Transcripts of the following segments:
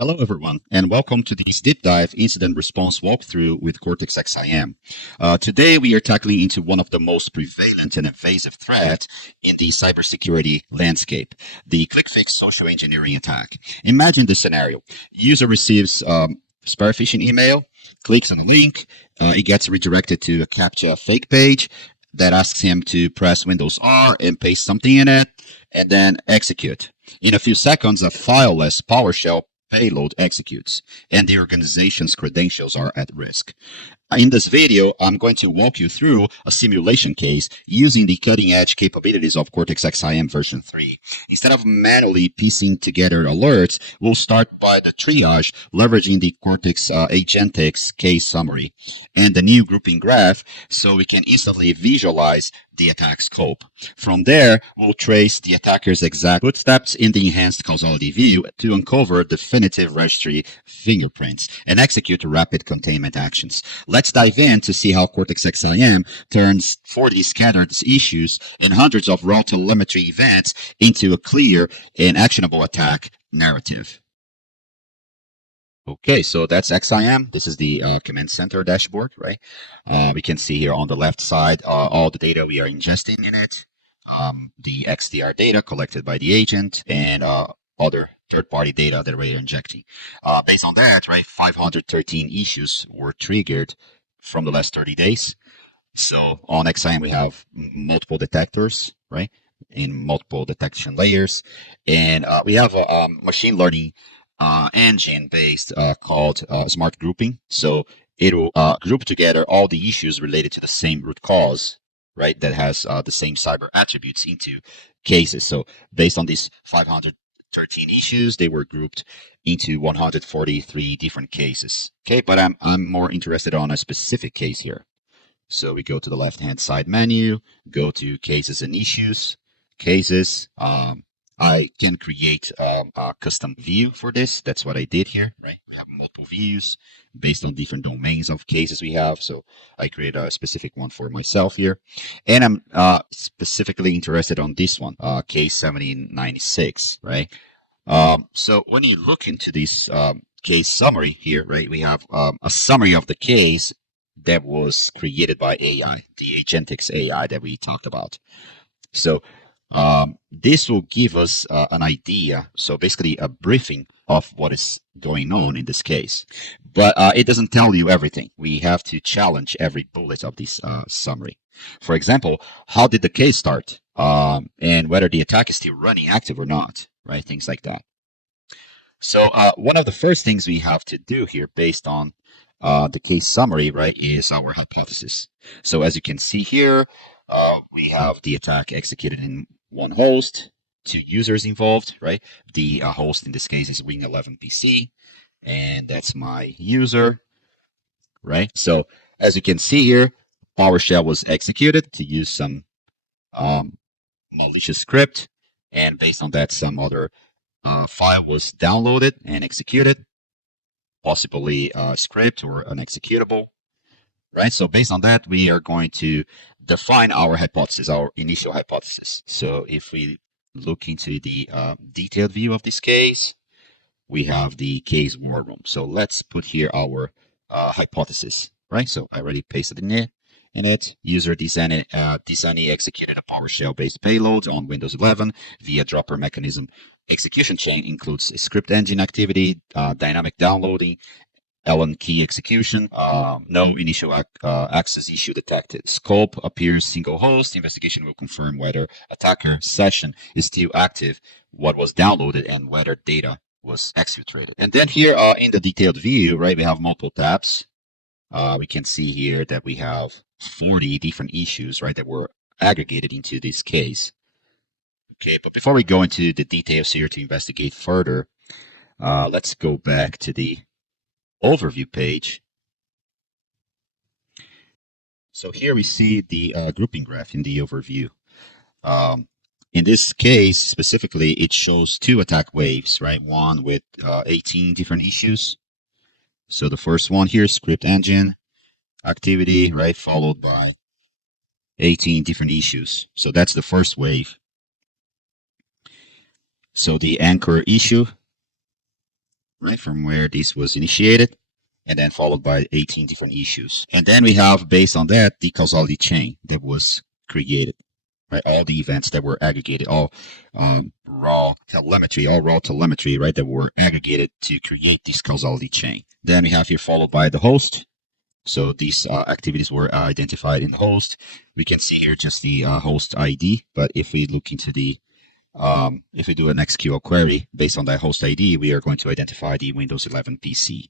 Hello, everyone, and welcome to this deep dive incident response walkthrough with Cortex XSIAM. Today, we are tackling into one of the most prevalent and invasive threats in the cybersecurity landscape, the ClickFix social engineering attack. Imagine this scenario. User receives spare phishing email, clicks on a link, it gets redirected to a CAPTCHA fake page that asks him to press Windows R and paste something in it, and then execute. In a few seconds, a fileless PowerShell payload executes, and the organization's credentials are at risk. In this video, I'm going to walk you through a simulation case using the cutting-edge capabilities of Cortex XSIAM version 3. Instead of manually piecing together alerts, we'll start by the triage, leveraging the Cortex Agentics case summary and the new grouping graph so we can instantly visualize the attack scope. From there, we'll trace the attacker's exact footsteps in the enhanced causality view to uncover definitive registry fingerprints and execute rapid containment actions. Let's dive in to see how Cortex XSIAM turns 40 scattered issues and hundreds of raw telemetry events into a clear and actionable attack narrative. Okay, so that's XSIAM. This is the command center dashboard, right? We can see here on the left side all the data we are ingesting in it, the XDR data collected by the agent, and other third-party data that we are injecting. Based on that, right, 513 issues were triggered from the last 30 days. So on XSIAM, we have multiple detectors, right, in multiple detection layers, and we have a machine learning engine based called smart grouping. So it'll group together all the issues related to the same root cause, right, that has the same cyber attributes into cases. So based on these 513 issues, they were grouped into 143 different cases. Okay, but I'm more interested on a specific case here. So we go to the left-hand side menu, go to cases and issues, cases. I can create a custom view for this. That's what I did here, right? We have multiple views based on different domains of cases we have. So I create a specific one for myself here. And I'm specifically interested on this one, case 7096, right? So when you look into this case summary here, right, we have a summary of the case that was created by AI, the Agentics AI that we talked about. So this will give us an idea, so basically a briefing of what is going on in this case. But it doesn't tell you everything. We have to challenge every bullet of this summary. For example, how did the case start? And whether the attack is still running active or not, right? Things like that. So one of the first things we have to do here based on the case summary, right, is our hypothesis. So as you can see here, we have the attack executed in one host, two users involved, right? The host in this case is Win11 PC, and that's my user, right? So as you can see here, PowerShell was executed to use some malicious script, and based on that, some other file was downloaded and executed, possibly a script or an executable, right? So based on that, we are going to define our hypothesis, our initial hypothesis. So if we look into the detailed view of this case, we have the case war room. So let's put here our hypothesis, right? So I already pasted in it. User design executed a PowerShell-based payload on Windows 11 via dropper mechanism. Execution chain includes script engine activity, dynamic downloading, Ln key execution, no initial access issue detected. Scope appears single host. Investigation will confirm whether attacker session is still active, what was downloaded, and whether data was exfiltrated. And then here in the detailed view, right, we have multiple tabs. We can see here that we have 40 different issues, right, that were aggregated into this case. Okay, but before we go into the details here to investigate further, let's go back to the overview page. So here we see the grouping graph in the overview. In this case, specifically, it shows two attack waves, right? One with 18 different issues. So the first one here, script engine activity, right? Followed by 18 different issues. So that's the first wave. So the anchor issue right, from where this was initiated, and then followed by 18 different issues. And then we have, based on that, the causality chain that was created, right? All the events that were aggregated, all raw telemetry, right, that were aggregated to create this causality chain. Then we have here followed by the host. So these activities were identified in host. We can see here just the host ID, but if we look into the if we do an SQL query based on that host ID, we are going to identify the Windows 11 PC.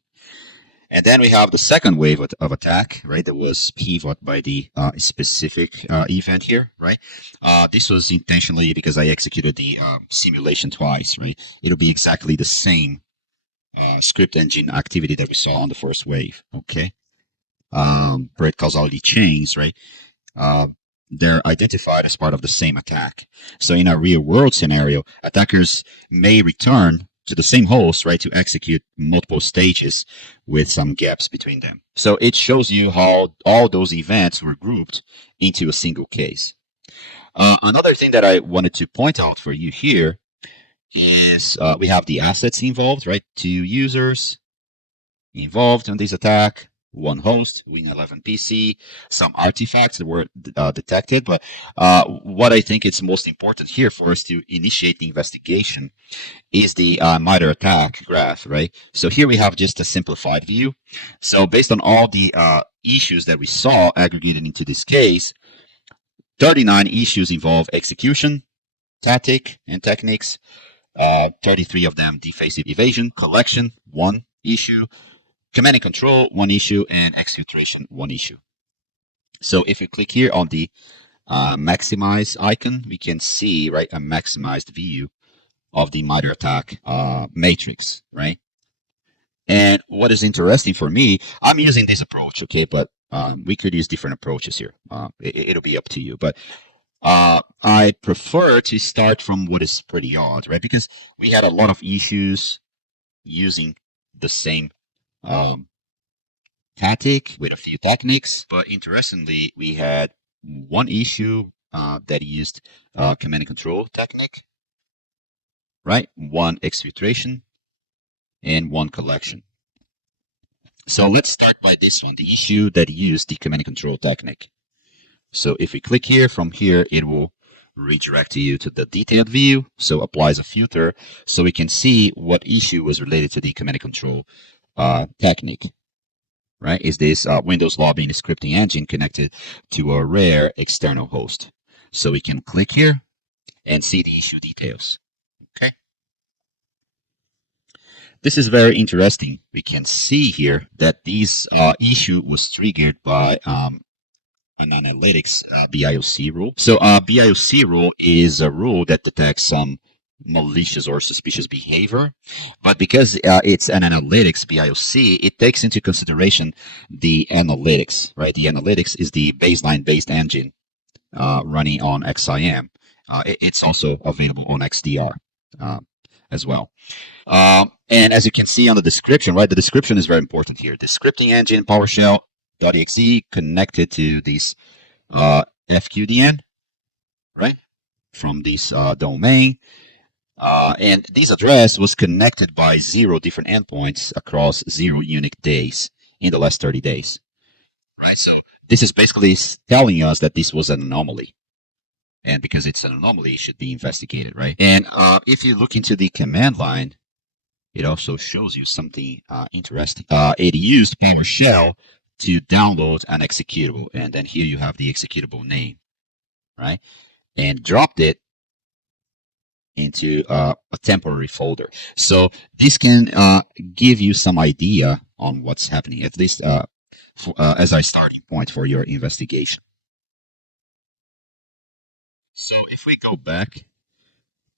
And then we have the second wave of attack, right? That was pivot by the specific event here, right? This was intentionally because I executed the simulation twice, right? It'll be exactly the same script engine activity that we saw on the first wave, okay? Bread causality chains, right? They're identified as part of the same attack. So in a real world scenario, attackers may return to the same host, right, to execute multiple stages with some gaps between them. So it shows you how all those events were grouped into a single case. Another thing that I wanted to point out for you here is we have the assets involved, right? 2 users involved in this attack, 1 host, Win11 PC, some artifacts that were detected. But what I think is most important here for us to initiate the investigation is the MITRE attack graph, right? So here we have just a simplified view. So based on all the issues that we saw aggregated into this case, 39 issues involve execution, tactic, and techniques. 33 of them defensive evasion, collection, 1 issue, command and control, 1 issue, and exfiltration, 1 issue. So if we click here on the maximize icon, we can see, right, a maximized view of the MITRE attack matrix, right? And what is interesting for me, I'm using this approach, okay, but we could use different approaches here. It'll be up to you. But I prefer to start from what is pretty odd, right? Because we had a lot of issues using the same tactic with a few techniques, but interestingly, we had 1 issue that used command and control technique, right? 1 exfiltration and 1 collection. So let's start by this one, the issue that used the command and control technique. So if we click here, from here, it will redirect you to the detailed view. So applies a filter so we can see what issue was related to the command and control technique. Right? Is this Windows lobbying scripting engine connected to a rare external host? So we can click here and see the issue details. Okay. This is very interesting. We can see here that this issue was triggered by an analytics BIOC rule. So BIOC rule is a rule that detects some malicious or suspicious behavior, but because it's an analytics BIOC, it takes into consideration the analytics, right? The analytics is the baseline based engine running on XSIAM. It's also available on XDR as well. And as you can see on the description, right, the description is very important here. The scripting engine PowerShell.exe connected to this FQDN, right, from this domain. And this address was connected by 0 different endpoints across 0 unique days in the last 30 days. Right, so this is basically telling us that this was an anomaly. And because it's an anomaly, it should be investigated, right? And if you look into the command line, it also shows you something interesting. It used PowerShell to download an executable. And then here you have the executable name, right? And dropped it into a temporary folder. So this can give you some idea on what's happening, at least as a starting point for your investigation. So if we go back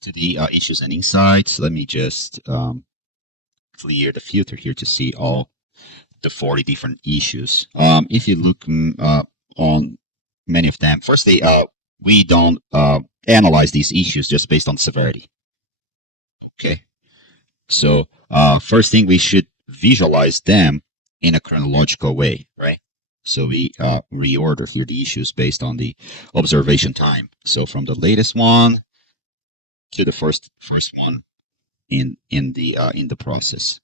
to the issues and insights, let me just clear the filter here to see all the 40 different issues. If you look on many of them, firstly, we don't analyze these issues just based on severity. Okay, so first thing, we should visualize them in a chronological way, right? So we reorder here the issues based on the observation time. So from the latest one to the first one in the process.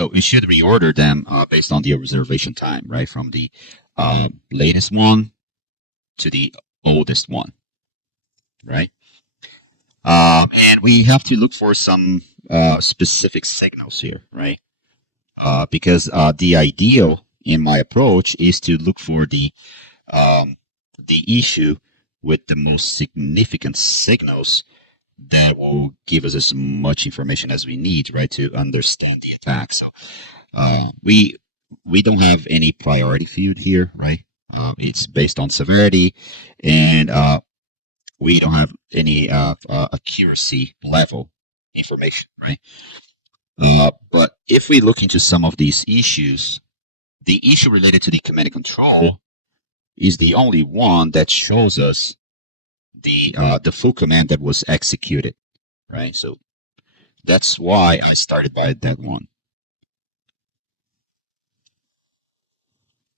So we should reorder them based on the observation time, right? From the latest one to the oldest one, right? And we have to look for some specific signals here, right? Because the ideal in my approach is to look for the issue with the most significant signals that will give us as much information as we need, right, to understand the attack. So we don't have any priority field here, right? It's based on severity, and we don't have any accuracy level information, right? But if we look into some of these issues, the issue related to the command and control is the only one that shows us the full command that was executed, right? So that's why I started by that one.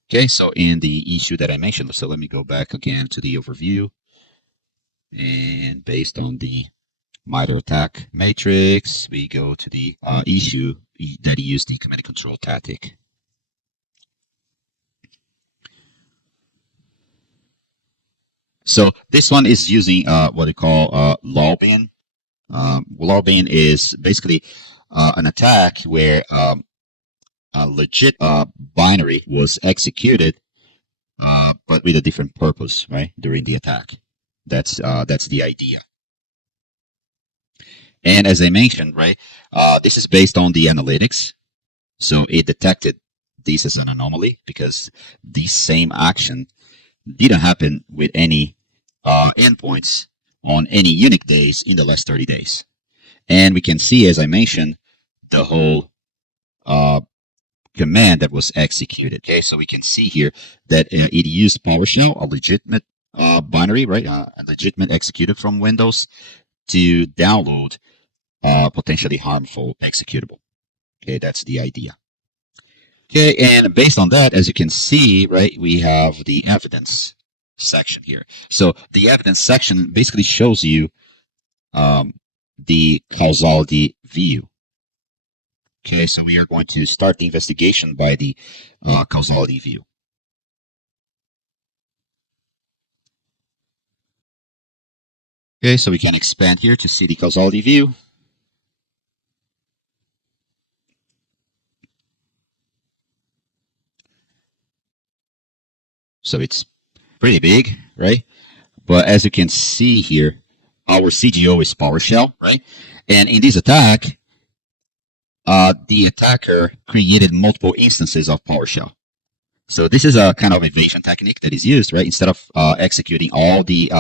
Okay, so in the issue that I mentioned, so let me go back again to the overview. And based on the MITRE attack matrix, we go to the issue that used the command and control tactic. So this one is using what they call lawbin. Lawbin is basically an attack where a legit binary was executed, but with a different purpose, right, during the attack. That's the idea. And as I mentioned, right, this is based on the analytics. So it detected this as an anomaly because the same action didn't happen with any endpoints on any unique days in the last 30 days. And we can see, as I mentioned, the whole command that was executed. Okay, so we can see here that it used PowerShell, a legitimate binary, right, a legitimate executed from Windows, to download potentially harmful executable. Okay, that's the idea. Okay, and based on that, as you can see, right, we have the evidence section here. So the evidence section basically shows you the causality view. Okay, so we are going to start the investigation by the causality view. Okay, so we can expand here to see the causality view. So it's pretty big, right? But as you can see here, our CGO is PowerShell, right? And in this attack, the attacker created multiple instances of PowerShell. So this is a kind of evasion technique that is used, right? Instead of executing all the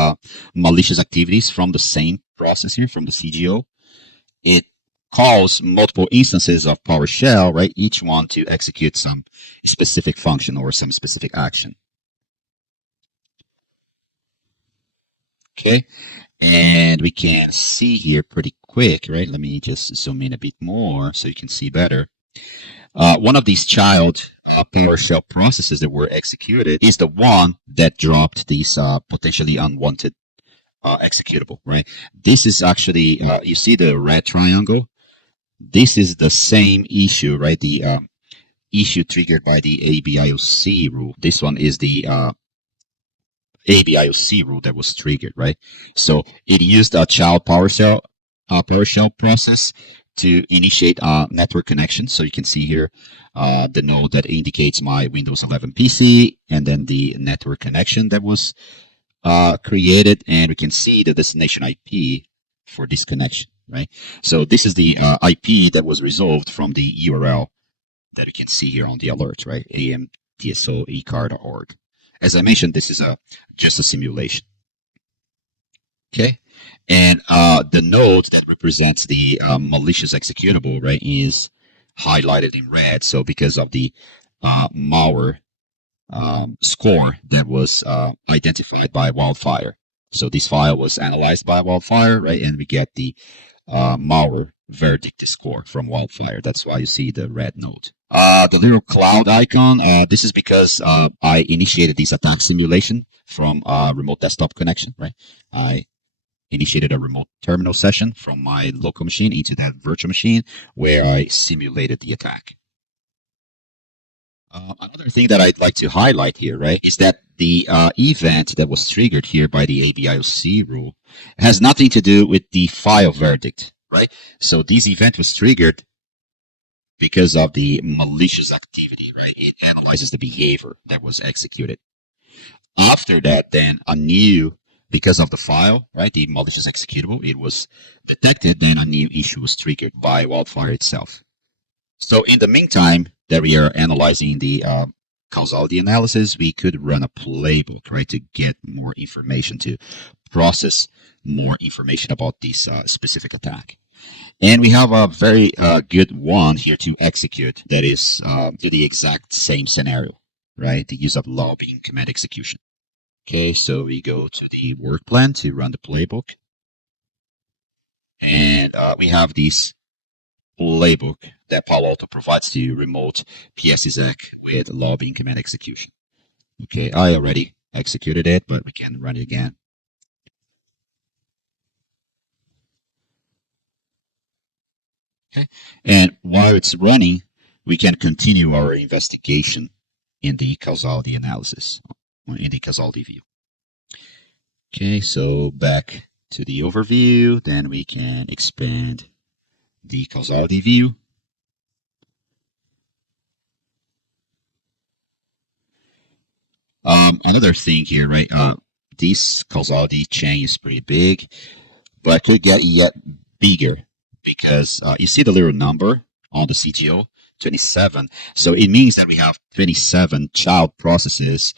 malicious activities from the same process here, from the CGO, it calls multiple instances of PowerShell, right? Each one to execute some specific function or some specific action. Okay, and we can see here pretty quick, right? Let me just zoom in a bit more so you can see better. One of these child PowerShell processes that were executed is the one that dropped these potentially unwanted executable, right? This is actually, you see the red triangle? This is the same issue, right? The issue triggered by the ABIOC rule. This one is the ABIOC rule that was triggered, right? So it used a child PowerShell process to initiate a network connection. So you can see here the node that indicates my Windows 11 PC, and then the network connection that was created, and we can see the destination IP for this connection, right? So this is the IP that was resolved from the URL that you can see here on the alert, right? amtsoecard.org. As I mentioned, this is just a simulation. Okay, and the node that represents the malicious executable, right, is highlighted in red. So because of the malware score that was identified by Wildfire. So this file was analyzed by Wildfire, right, and we get the malware verdict score from Wildfire. That's why you see the red node. The little cloud icon, this is because I initiated this attack simulation from a remote desktop connection, right? I initiated a remote terminal session from my local machine into that virtual machine where I simulated the attack. Another thing that I'd like to highlight here, right, is that the event that was triggered here by the ABIOC rule has nothing to do with the file verdict, right? So this event was triggered because of the malicious activity, right? It analyzes the behavior that was executed. After that, then because of the file, right, the malicious executable, it was detected, then a new issue was triggered by Wildfire itself. So in the meantime that we are analyzing the causality analysis, we could run a playbook, right, to get more information, to process more information about this specific attack. And we have a very good one here to execute that is to the exact same scenario, right? The use of lobbying command execution. Okay, so we go to the work plan to run the playbook. And we have this playbook that Palo Alto provides to remote PSExec with lobbying command execution. Okay, I already executed it, but we can run it again. Okay, and while it's running, we can continue our investigation in the causality analysis, in the causality view. Okay, so back to the overview, then we can expand the causality view. Another thing here, right? This causality chain is pretty big, but it could get yet bigger because you see the little number on the CGO, 27. So it means that we have 27 child processes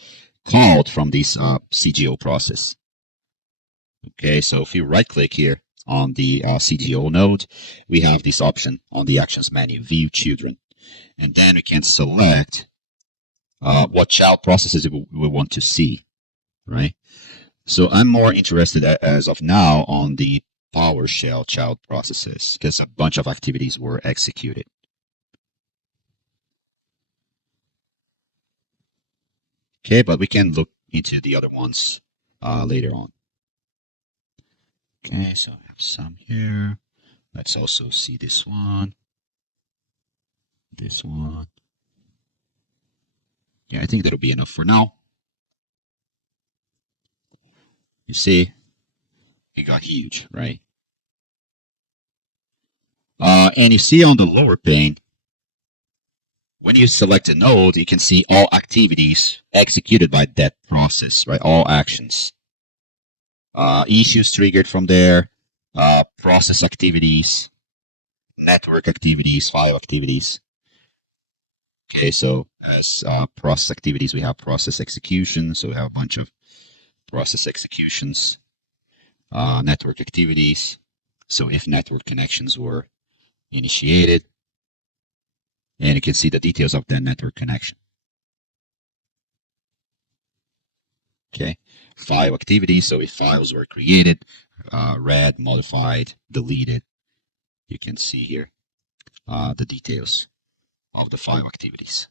called from this CGO process. Okay, so if you right click here on the CGO node, we have this option on the actions menu, view children. And then we can select what child processes we want to see, right? So I'm more interested as of now on the PowerShell child processes because a bunch of activities were executed. Okay, but we can look into the other ones later on. Okay, so I have some here. Let's also see this one. This one. Yeah, I think that'll be enough for now. You see, it got huge, right? And you see on the lower pane, when you select a node, you can see all activities executed by that process, right? All actions. Issues triggered from there, process activities, network activities, file activities. Okay, so as process activities, we have process execution. So we have a bunch of process executions, network activities. So if network connections were initiated, and you can see the details of the network connection. Okay, file activities. So if files were created, read, modified, deleted, you can see here the details of the file activities.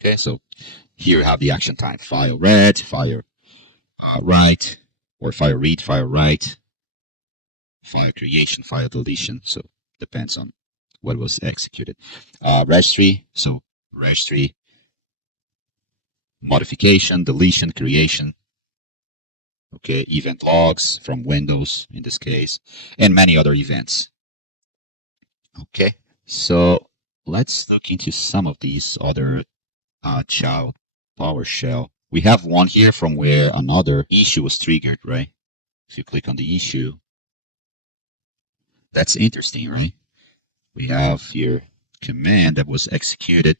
Okay, so here you have the action type: file read, file write, or file read, file write, file creation, file deletion. So depends on what was executed. Registry, so registry, modification, deletion, creation. Okay, event logs from Windows in this case, and many other events. Okay, so let's look into some of these other child PowerShell. We have one here from where another issue was triggered, right? If you click on the issue, that's interesting, right? We have here command that was executed.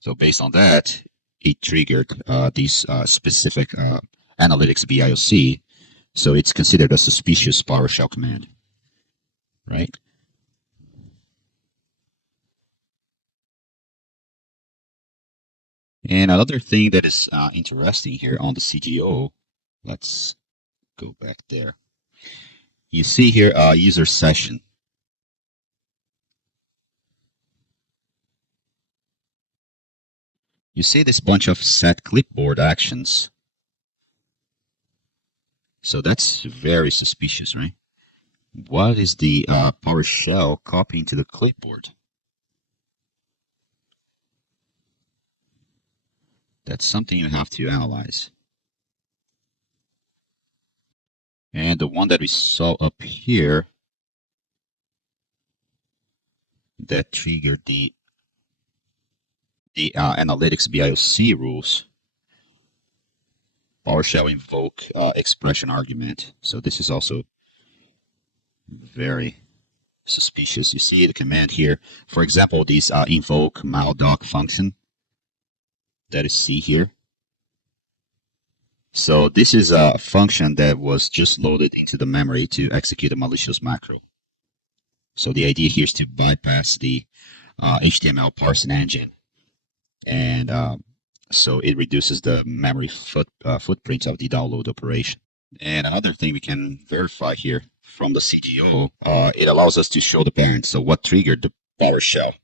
So based on that, it triggered this specific analytics BIOC. So it's considered a suspicious PowerShell command, right? And another thing that is interesting here on the CGO, let's go back there. You see here user session. You see this bunch of set clipboard actions. So that's very suspicious, right? What is the PowerShell copying to the clipboard? That's something you have to analyze. And the one that we saw up here that triggered the analytics BIOC rules, PowerShell invoke expression argument. So this is also very suspicious. You see the command here. For example, this invoke maldoc function that is C here. So this is a function that was just loaded into the memory to execute a malicious macro. So the idea here is to bypass the HTML parsing engine, and so it reduces the memory footprint of the download operation. And another thing we can verify here from the CGO, it allows us to show the parent. So what triggered the PowerShell?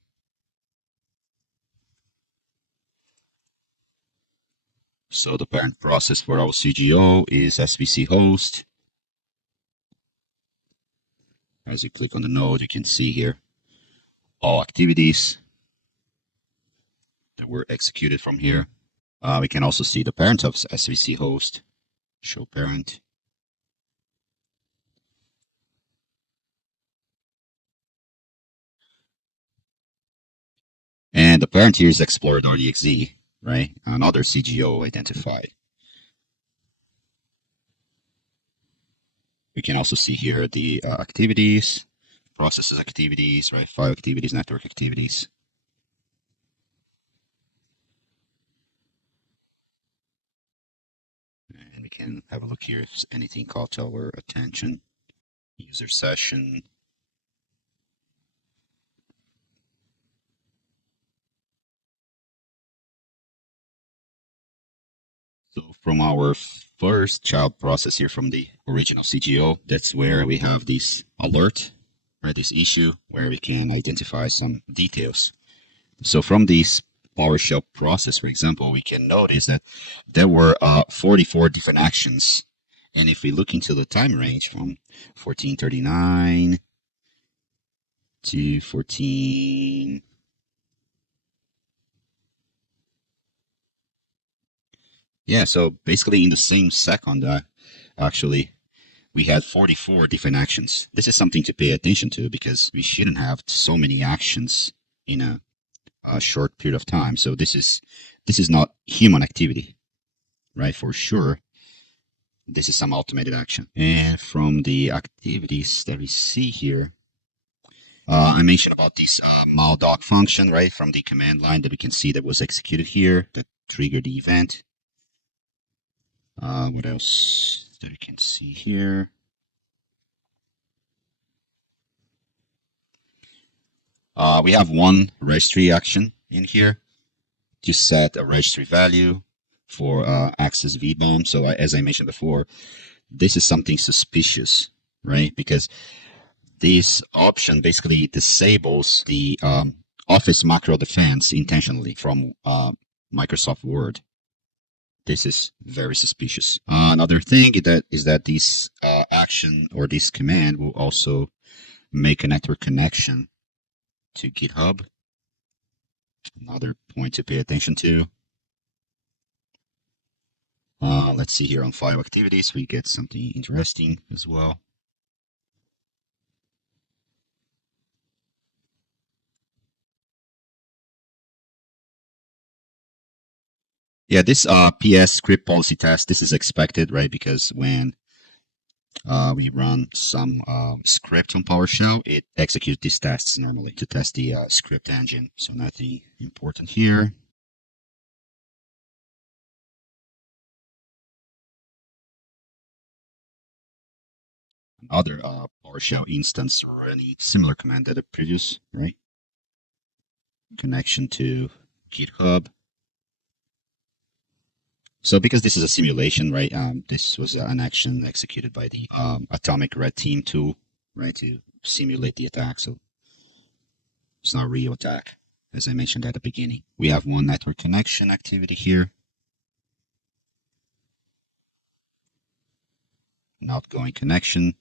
So the parent process for our CGO is SVC host. As you click on the node, you can see here all activities that were executed from here. We can also see the parent of SVC host, show parent. And the parent here is explorer.exe, right? Another CGO identified. We can also see here the activities, processes activities, right? File activities, network activities. And we can have a look here if anything caught our attention. User session. So from our first child process here from the original CGO, that's where we have this alert, right? This issue where we can identify some details. So from this PowerShell process, for example, we can notice that there were 44 different actions. And if we look into the time range from 1439 to 14... Yeah, so basically in the same second, actually, we had 44 different actions. This is something to pay attention to because we shouldn't have so many actions in a short period of time. So this is not human activity, right? For sure, this is some automated action. And from the activities that we see here, I mentioned about this maldoc function, right? From the command line that we can see that was executed here that triggered the event. What else that we can see here? We have one registry action in here to set a registry value for access VBOM. So as I mentioned before, this is something suspicious, right? Because this option basically disables the Office macro defense intentionally from Microsoft Word. This is very suspicious. Another thing is that this action or this command will also make a network connection to GitHub. Another point to pay attention to. Let's see here on file activities, we get something interesting as well. Yeah, this PS script policy test, this is expected, right? Because when we run some script on PowerShell, it executes these tests normally to test the script engine. So nothing important here. Another PowerShell instance running similar command to the previous, right? Connection to GitHub. So because this is a simulation, right, this was an action executed by the Atomic Red Team tool, right, to simulate the attack. So it's not a real attack, as I mentioned at the beginning. We have one network connection activity here. An outgoing connection.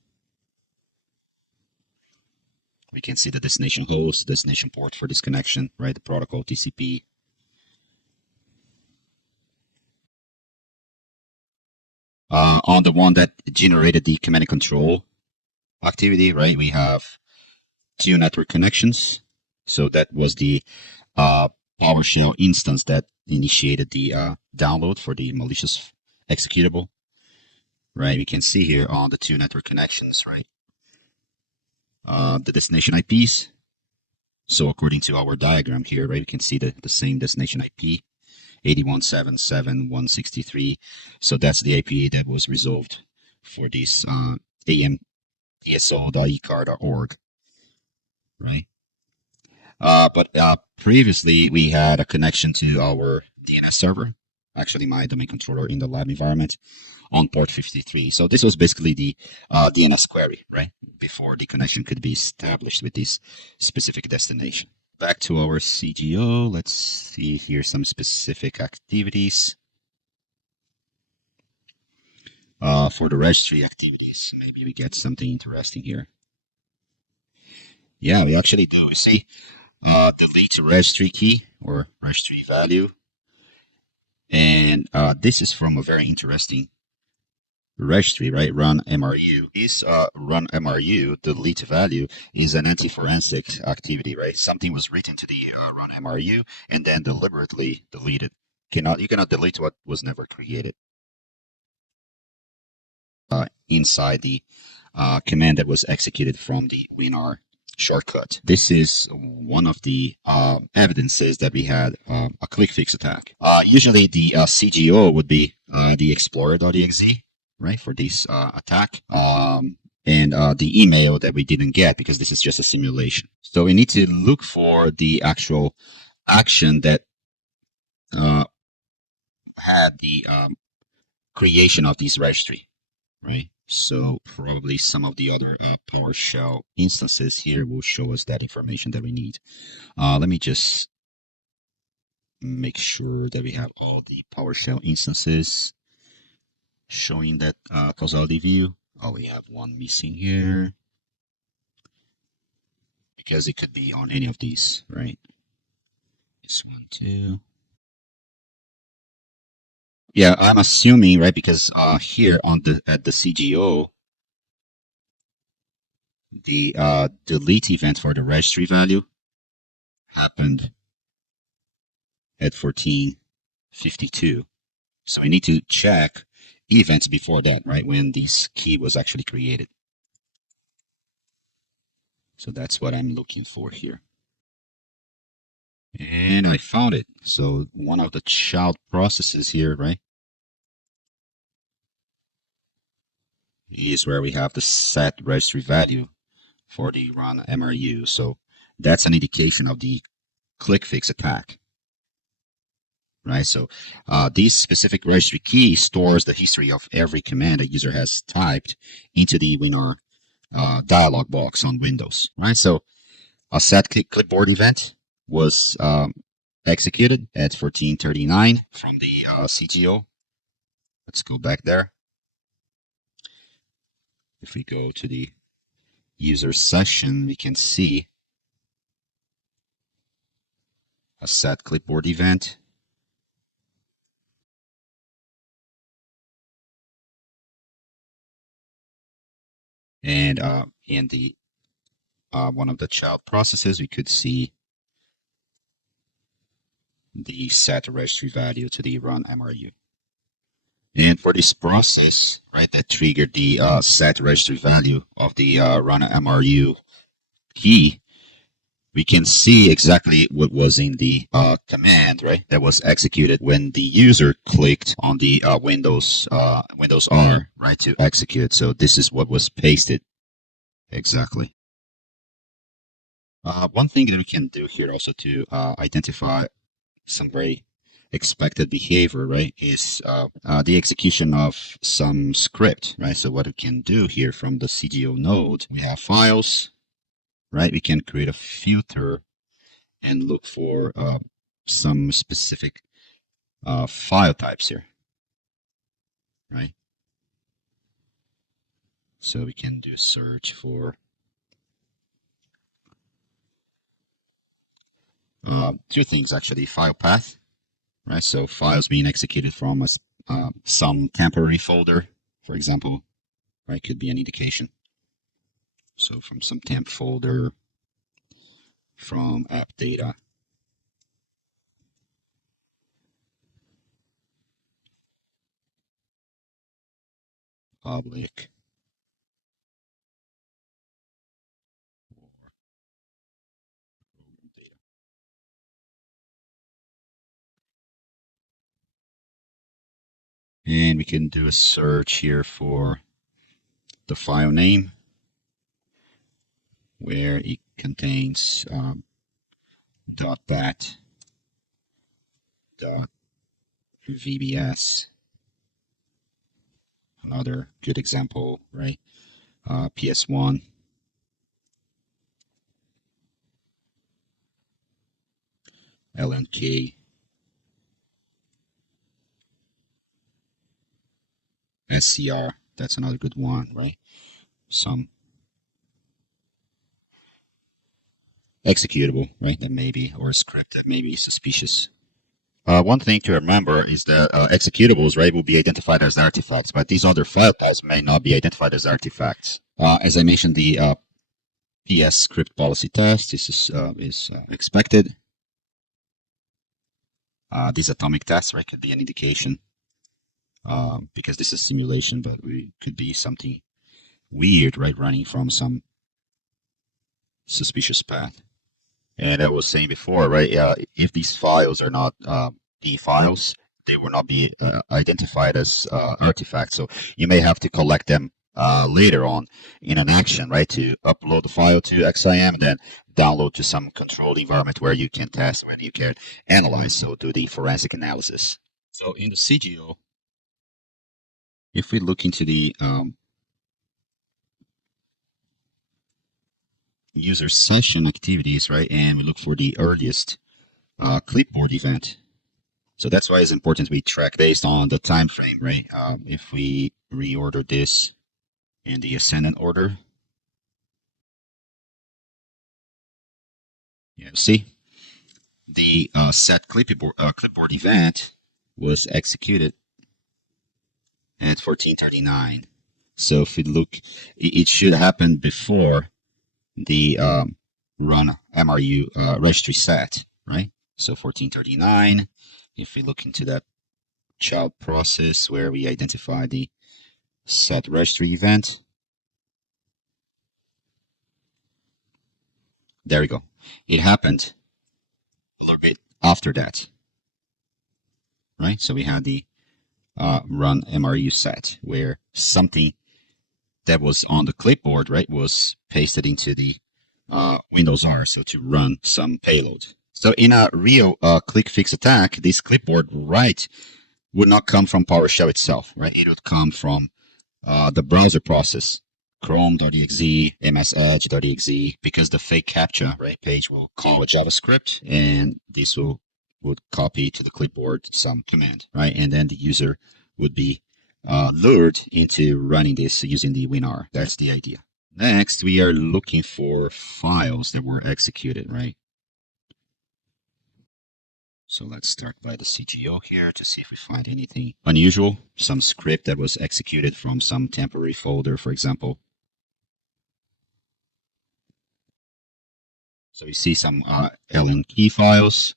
We can see the destination host, destination port for this connection, right? The protocol TCP. On the one that generated the command and control activity, right? We have two network connections. So that was the PowerShell instance that initiated the download for the malicious executable, right? We can see here on the two network connections, right? The destination IPs. So according to our diagram here, right, we can see the same destination IP, 81.7.7.163. So that's the IP that was resolved for this am.eso.ecar.org, right? But previously we had a connection to our DNS server, actually my domain controller in the lab environment, on port 53. So this was basically the DNS query, right? Before the connection could be established with this specific destination. Back to our CGO, let's see here some specific activities. For the registry activities, maybe we get something interesting here. Yeah, we actually do. You see, delete registry key or registry value. And this is from a very interesting registry, right? Run MRU. This run MRU, delete value, is an anti-forensic activity, right? Something was written to the run MRU and then deliberately deleted. You cannot delete what was never created. Inside the command that was executed from the Win+R shortcut. This is one of the evidences that we had a ClickFix attack. Usually the CGO would be the explorer.exe, right, for this attack. And the email that we didn't get because this is just a simulation. So we need to look for the actual action that had the creation of this registry, right? So probably some of the other PowerShell instances here will show us that information that we need. Let me just make sure that we have all the PowerShell instances showing that causality view. Oh, we have one missing here because it could be on any of these, right? This one too. Yeah, I'm assuming, right, because here on at the CGO, the delete event for the registry value happened at 1452. So we need to check events before that, right, when this key was actually created. So that's what I'm looking for here. And I found it. So one of the child processes here, right, is where we have the set registry value for the run MRU. So that's an indication of the ClickFix attack. Right, so this specific registry key stores the history of every command a user has typed into the Win+R dialog box on Windows. Right, so a set clipboard event was executed at 1439 from the CTO. Let's go back there. If we go to the user session, we can see a set clipboard event. And in the one of the child processes, we could see the set registry value to the run MRU. And for this process, right, that triggered the set registry value of the run MRU key, we can see exactly what was in the command, right, that was executed when the user clicked on the Windows R, right, to execute. So this is what was pasted exactly. One thing that we can do here also to identify some very expected behavior, right, is the execution of some script, right? So what we can do here from the CGO node, we have files, right? We can create a filter and look for some specific file types here, right? So we can do search for two things actually: file path, right? So files being executed from some temporary folder, for example, right? Could be an indication. So from some temp folder, from app data. Public. And we can do a search here for the file name, where it contains .bat, .vbs. Another good example, right? PS1. LNK. SCR. That's another good one, right? Some executable, right? That may be, or a script that may be suspicious. One thing to remember is that executables, right, will be identified as artifacts, but these other file types may not be identified as artifacts. As I mentioned, the PS script policy test is expected. These atomic tests, right, could be an indication because this is simulation, but it could be something weird, right, running from some suspicious path. And I was saying before, right, if these files are not D files, they will not be identified as artifacts. So you may have to collect them later on in an action, right, to upload the file to XSIAM and then download to some controlled environment where you can test, where you can analyze, so do the forensic analysis. So in the CGO, if we look into the user session activities, right, and we look for the earliest clipboard event. So that's why it's important we track based on the time frame, right? If we reorder this in the ascendant order, you see the set clipboard event was executed at 1439. So if we look, it should happen before the run MRU registry set, right? So 1439. If we look into that child process where we identify the set registry event, there we go. It happened a little bit after that, right? So we had the run MRU set where something that was on the clipboard, right, was pasted into the Windows-R, so to run some payload. So in a real ClickFix attack, this clipboard write would not come from PowerShell itself, right? It would come from the browser process, chrome.exe, msedge.exe, because the fake CAPTCHA, right, page will call a JavaScript, and this would copy to the clipboard some command, right? And then the user would be lured into running this using the Win+R. That's the idea. Next, we are looking for files that were executed, right? So let's start by the CGO here to see if we find anything unusual. Some script that was executed from some temporary folder, for example. So we see some LNK files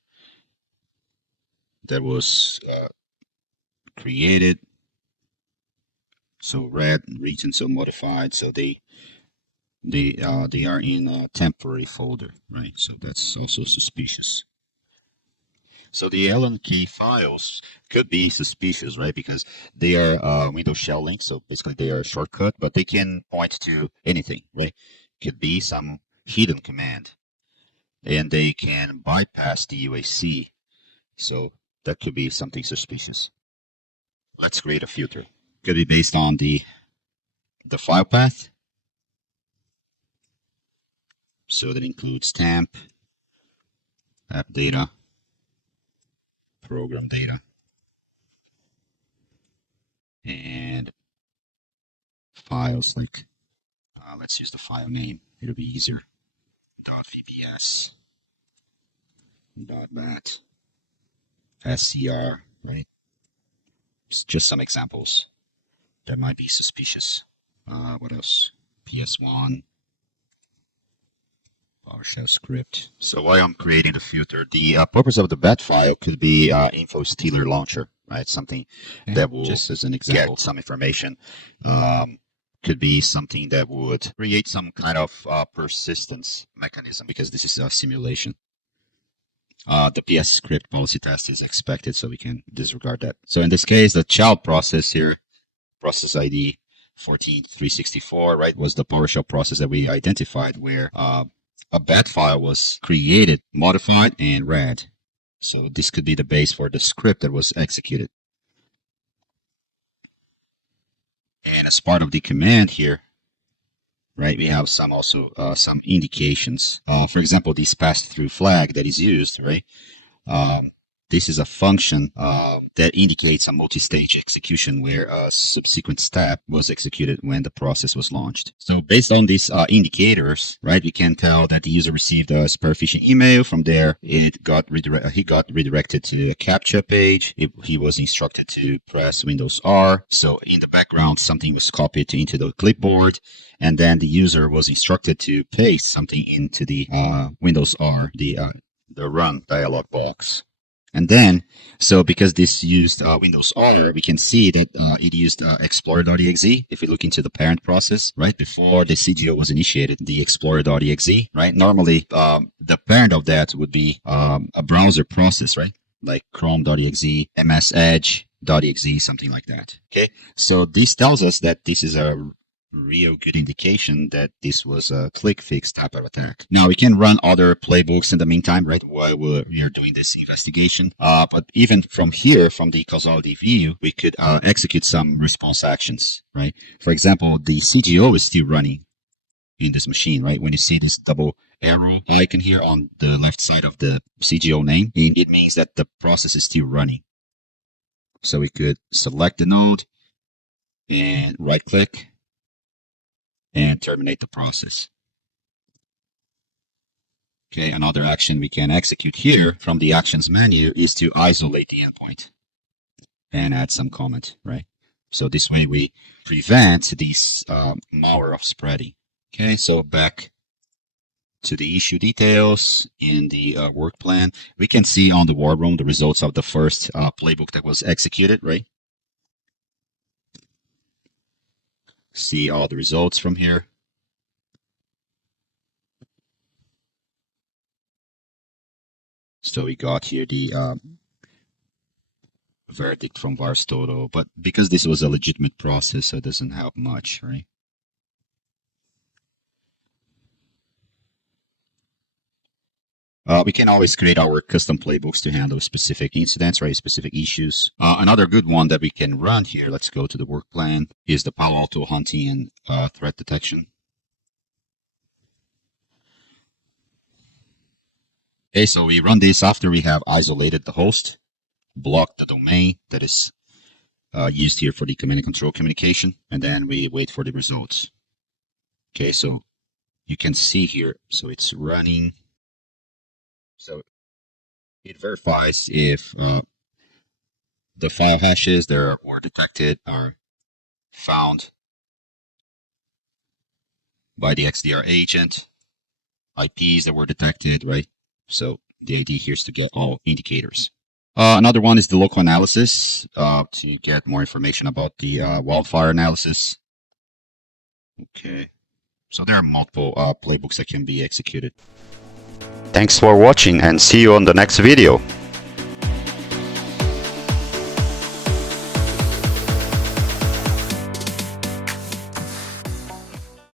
that was created. So red region, so modified. So they are in a temporary folder, right? So that's also suspicious. So the LNK files could be suspicious, right? Because they are Windows shell links, so basically they are a shortcut, but they can point to anything, right? Could be some hidden command, and they can bypass the UAC, so that could be something suspicious. Let's create a filter. Could be based on the file path, so that includes temp, app data, program data, and files like, let's use the file name, it'll be easier, .vbs. .bat SCR, right? It's just some examples that might be suspicious. What else? PS1, PowerShell script. So while I'm creating the filter, the purpose of the bat file could be info stealer launcher, right? Something that will, just as an example, get some information. Could be something that would create some kind of persistence mechanism, because this is a simulation. The PS script policy test is expected, so we can disregard that. So in this case, the child process here, process ID 14364, right, was the PowerShell process that we identified where a bat file was created, modified, and read. So this could be the base for the script that was executed. And as part of the command here, right, we have some also some indications. For example, this pass-through flag that is used, right? This is a function that indicates a multi-stage execution where a subsequent step was executed when the process was launched. So based on these indicators, right, we can tell that the user received a spare phishing email. From there, he got redirected to a CAPTCHA page. He was instructed to press Windows-R. So in the background, something was copied into the clipboard, and then the user was instructed to paste something into the Windows-R, the run dialog box. And then, so because this used Windows-R, we can see that it used explorer.exe. If we look into the parent process, right, before the CGO was initiated, the explorer.exe, right, normally the parent of that would be a browser process, right, like chrome.exe, msedge.exe, something like that. Okay, so this tells us that this is a real good indication that this was a ClickFix type of attack. Now we can run other playbooks in the meantime, right, while we are doing this investigation. But even from here, from the causality view, we could execute some response actions, right? For example, the CGO is still running in this machine, right? When you see this double arrow icon here on the left side of the CGO name, it means that the process is still running. So we could select the node and right click and terminate the process. Okay, another action we can execute here from the actions menu is to isolate the endpoint and add some comment, right? So this way we prevent this malware of spreading. Okay, so back to the issue details in the work plan. We can see on the war room the results of the first playbook that was executed, right? See all the results from here. So we got here the verdict from VARSTotal, but because this was a legitimate process, so it doesn't help much, right? We can always create our custom playbooks to handle specific incidents, right? Specific issues. Another good one that we can run here, let's go to the work plan, is the Palo Alto hunting and threat detection. Okay, so we run this after we have isolated the host, blocked the domain that is used here for the command and control communication, and then we wait for the results. Okay, so you can see here, so it's running. So it verifies if the file hashes that were detected are found by the XDR agent, IPs that were detected, right? So the idea here is to get all indicators. Another one is the local analysis to get more information about the wildfire analysis. Okay, so there are multiple playbooks that can be executed. Thanks for watching and see you on the next video.